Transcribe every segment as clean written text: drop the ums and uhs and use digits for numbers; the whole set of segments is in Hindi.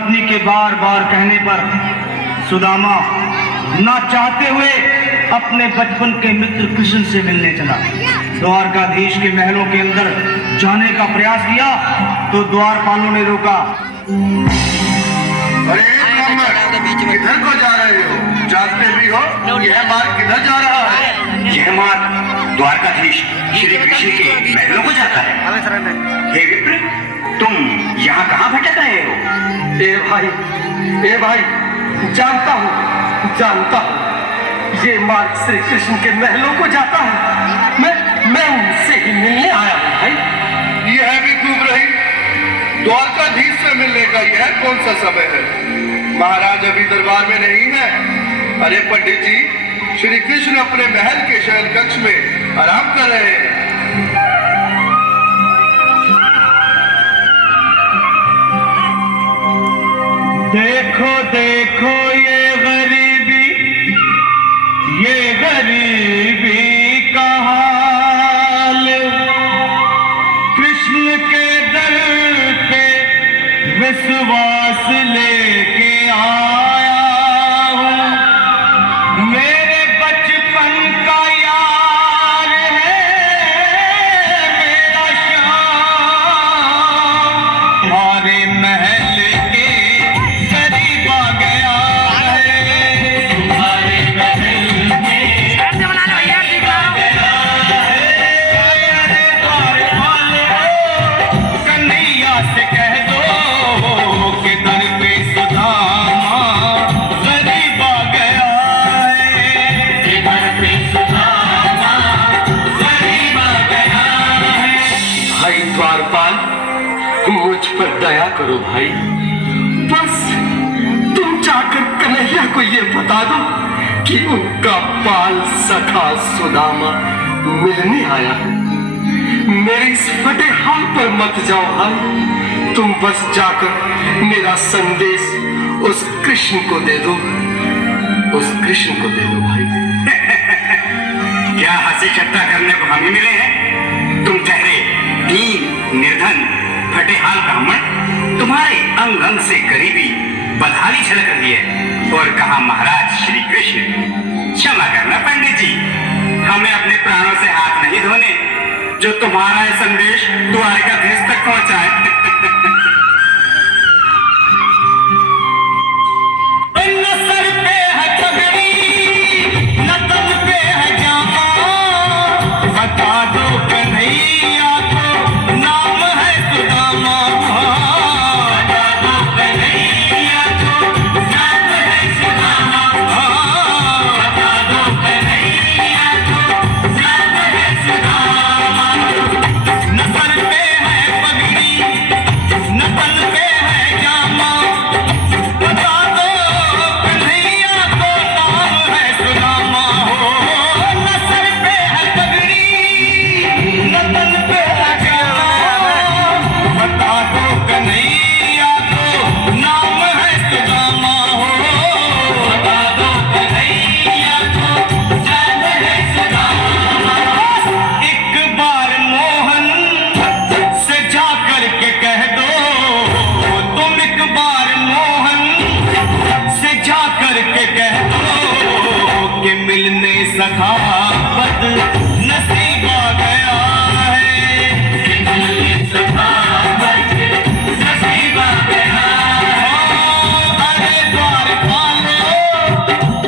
पत्नी के बार बार कहने पर सुदामा ना चाहते हुए अपने बचपन के मित्र कृष्ण से मिलने चला। द्वारकाधीश के महलों के अंदर जाने का प्रयास किया तो द्वारपालों ने रोका। अरे किधर को जा रहे हो? जानते भी हो यह मार्ग किधर जा रहा है? यह मार्ग द्वारकाधीश श्री कृष्ण के महलों को जाता है। हे विप्र, तुम यहाँ कहाँ भटक रहे हो? ए भाई, जानता हूँ ये मार्ग श्री कृष्ण के महलों को जाता है। मैं उनसे ही मिलने आया हूँ भाई। यह भी खूब रही, द्वारकाधीश से मिलने का यह कौन सा समय है? महाराज अभी दरबार में नहीं है। अरे पंडित जी, श्री कृष्ण अपने महल के शयन कक्ष में आराम कर रहे हैं। देखो देखो ये गरीबी का हाल, कृष्ण के दर पे विश्वास लेके आया हूँ। मेरे बचपन का यार है मेरा श्याम, हमारे महल के करीब आ गया है। तुम्हारे महल में कन्हैया से कह दो कि दर पे सुदामा गरीब आ गया है। दर पे सुदामा गरीब आ गया है। भाई द्वारपाल, मुझ पर दया करो भाई। बस तुम जाकर कन्हैया को ये बता दो कि उनका बाल सखा सुदामा मिलने आया है। मेरे इस फटे हाल पर मत जाओ भाई। तुम बस जाकर मेरा संदेश उस कृष्ण को दे दो, भाई। क्या हंसी ठट्टा करने को हम ही मिले हैं? तुम ठहरे दीन निर्धन फटे हाल ब्राह्मण, तुम्हारे अंग अंग से गरीबी बदहाली झलक रही है। और कहा महाराज श्री कृष्ण। क्षमा करना पंडित जी, हमें अपने प्राणों से हाथ नहीं धोने जो तुम्हारा यह संदेश द्वारकाधीश तक पहुंचाए। न सर पे है पगड़ी, न तन पे है जामा, बता दो कन्हैया को नाम है सुदामा। बता दो कन्हैया को नाम है सुदामा। बता दो कन्हैया को नाम है सुदामा। न सर पे है पगड़ी, न तन पे है जामा, बता दो कन्हैया को नाम है सुदामा। हो न सर पे है पगड़ी, न तन पे है जामा, बता दो कन्हैया को नाम है सुदामा। हो बता दो कन्हैया को नाम है सुदामा। एक बार मोहन से जा करके कह दो, तुम एक बार मोहन से जा करके कह दो कि मिलने सखावत नसीब आ गया है। कि मिलने सखावत नसीब आ गया है। अरे द्वारपालो,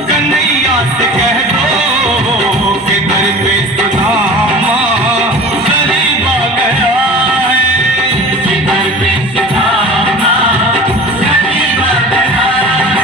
कन्हैया से कह दो कि दर पे सुदामा गरीब आ गया है। कि दर पे सुदामा गरीब आ गया है।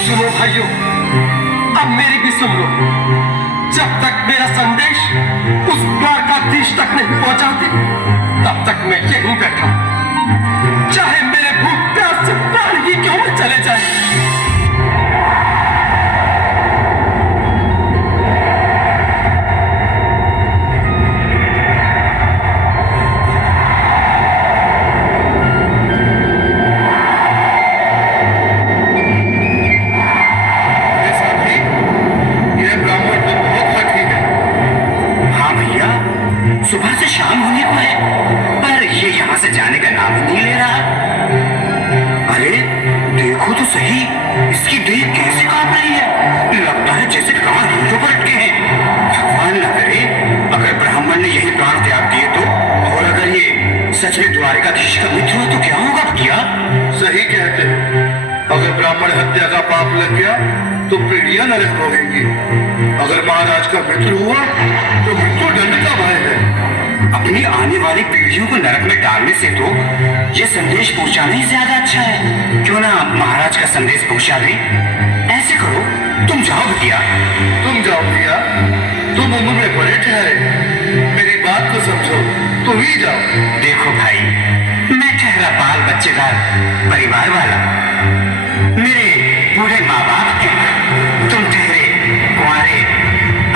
सुनो भाइयों, अब मेरी भी सुन लो। जब तक मेरा संदेश उस द्वारकाधीश तक नहीं पहुंचाते, तब तक मैं यहीं बैठा हूं। चाहे मेरे भूख प्यास से प्राण ही क्यों न चले जाए। कहते हैं, अगर ब्राह्मण हत्या का पाप लग गया तो पीढ़ियां नरक भोगेंगी। अगर महाराज का मृत्यु हुआ तो मृत्यु दंड का भय है। अपनी आने वाली पीढ़ियों को नरक में डालने से तो ये संदेश पहुंचाना ही ज्यादा अच्छा है। क्यों ना महाराज का संदेश पहुंचा दें। ऐसे करो, तुम जाओ बिटिया। तुम जाओ भैया, तुम उम्र में बड़े ठहरे, मेरी बात को समझो, तुम ही जाओ। देखो भाई, मैं ठहरा बाल बच्चेदार परिवार वाला, मेरे बूढ़े माँ बाप हैं, तुम ठहरे कुंवारे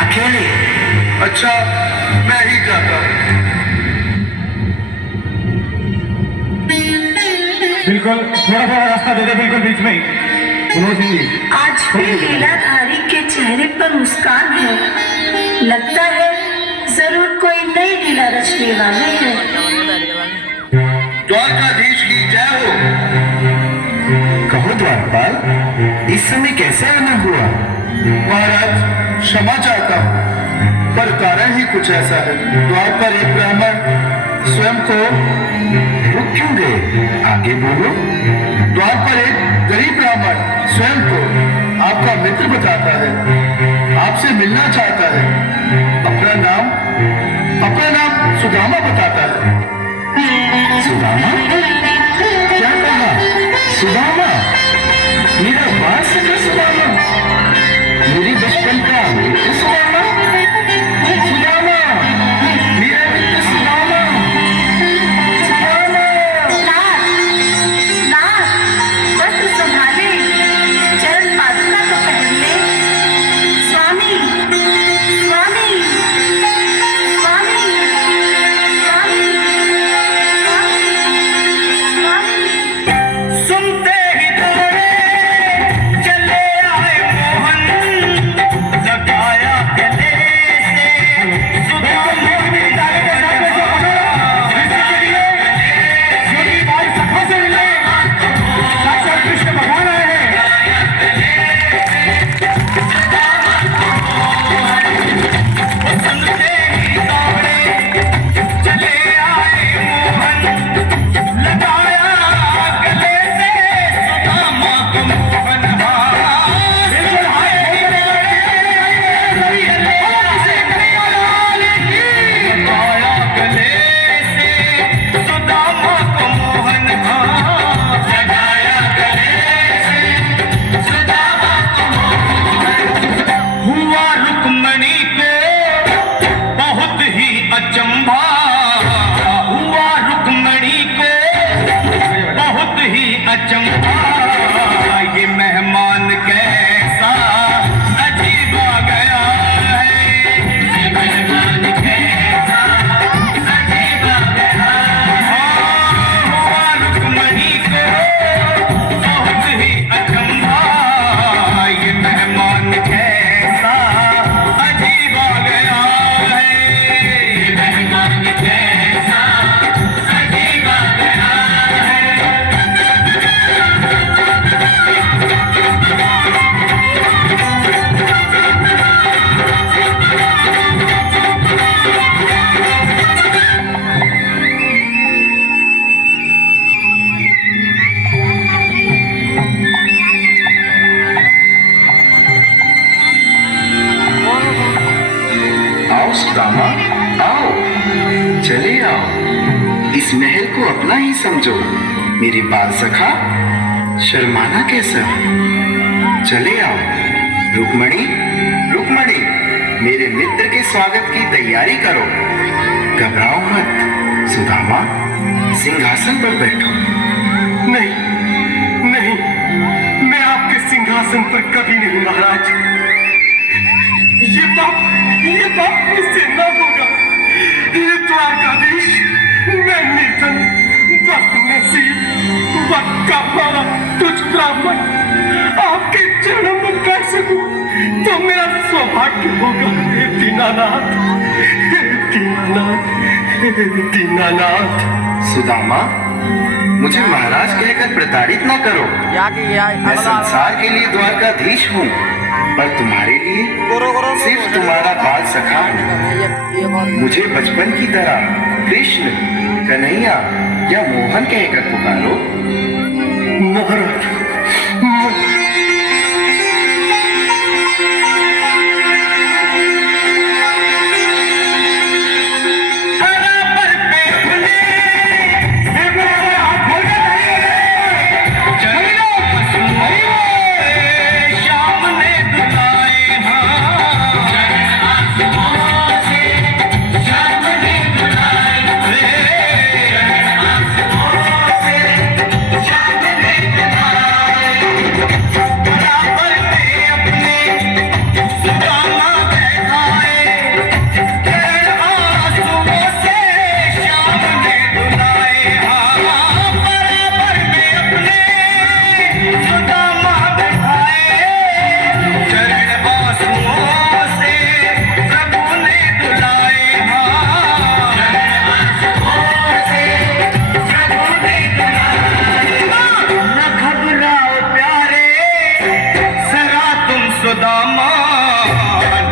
अकेले। अच्छा, मैं ही जाता हूँ। बिल्कुल, थोड़ा थोड़ा रास्ता दे दे, बिल्कुल बीच में ही। मनोज सिंह जी, आज भी लीलाधारी के चेहरे पर मुस्कान है। लगता है जरूर कोई नई लीला रचने वाले हैं। द्वारकाधीश की जय हो। कहो द्वारपाल, इस समय कैसे आना हुआ? महाराज, क्षमा चाहता हूँ, पर कारण ही कुछ ऐसा है। द्वार पर एक ब्राह्मण स्वयं को रुक क्यों गए? आगे बोलो। द्वार पर एक गरीब ब्राह्मण स्वयं को आपका मित्र बताता है, आपसे मिलना चाहता है। अपना नाम सुदामा बताता है। सुदामा? क्या कहा? सुदामा? मेरा बाल सखा सुदामा? मेरी बचपन का मित्र सुदामा? सुदामा, मेरा मित्र सुदामा? सुदामा! नाथ, वस्त्र संभाले, चरण पादुका तो पहन ले। स्वामी, स्वामी, स्वामी, स्वामी, स्वामी। सुनते ही दौड़े चले आए मोहन, लगाया गले से सुदामा के सखा से मिले। साक्षात कृष्ण भगवान आए हैं। सुनते ही दौड़े चले आए मोहन, लगाया गले से सुदामा को मोहन। बिल्कुल हाय लगाया गले से सुदामा को मोहन। लगाया गले से सुदामा को मोहन। हुआ रुक्मणी को बहुत ही अचंभा, हुआ रुक्मणी को बहुत ही अचंभा। ये मेहमान कैसा अजीब आ गया है, ये मेहमान कैसा अजीब आ गया है। हुआ रुक्मणी को बहुत ही अचंभा, ये मेहमान कैसा अजीब आ गया है, ये मेहमान कैसा अजीब आ गया है। आओ सुदामा, आओ, चले आओ। इस महल को अपना ही समझो। मेरे बाल सखा, शर्माना कैसा? चले आओ। रुक्मणी, रुक्मणी, मेरे मित्र के स्वागत की तैयारी करो। घबराओ मत। सुदामा, सिंहासन पर बैठो। नहीं, नहीं, मैं आपके सिंहासन पर कभी नहीं महाराज। ये पाप मुझसे न होगा। ये द्वारकाधीश, मैं निर्धन, बदनसीब, बदकामारा तुझ ब्राह्मण आपके चरणों में बैठ सकूं तो मेरा सौभाग्य होगा। हे दीनानाथ, हे दीनानाथ, हे दीनानाथ। सुदामा, मुझे महाराज कहकर प्रताड़ित न करो। मैं संसार के लिए द्वारकाधीश हूँ, पर तुम्हारे लिए सिर्फ तुम्हारा बाल सखा हूँ। मुझे बचपन की तरह कृष्ण, कन्हैया या मोहन कहकर पुकारो। महाराज बराबर पे अपने शाम ने दुलाए बराबर पे अपने सुदामा बैठाए चरण आंसुओं से शाम ने दुलाए बराबर पे अपने सुदामा बैठाए चरण आंसुओं से प्रभु ने दुलाए न घबराओ प्यारे जरा तुम सुदामा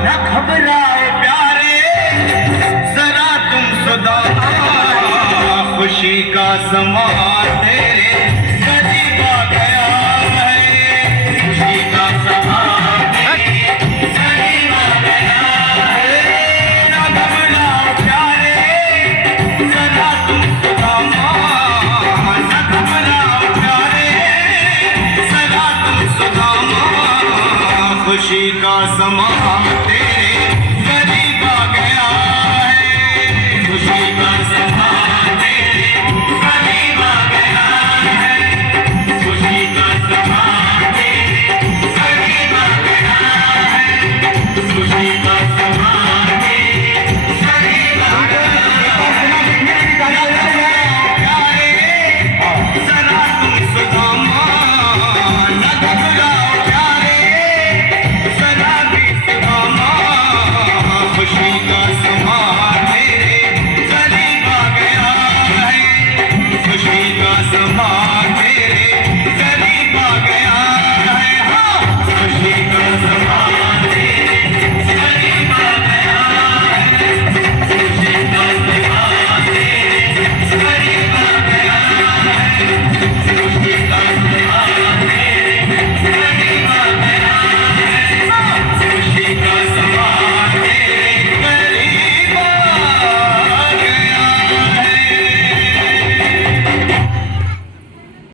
न घबराओ प्यारे जरा तुम सुदामा खुशी का समा तेरे करीब आ गया है खुशी का समा तेरे करीब आ गया है न घबराओ प्यारे जरा तुम सुदामा न घबराओ प्यारे जरा तुम सुदामा खुशी का समा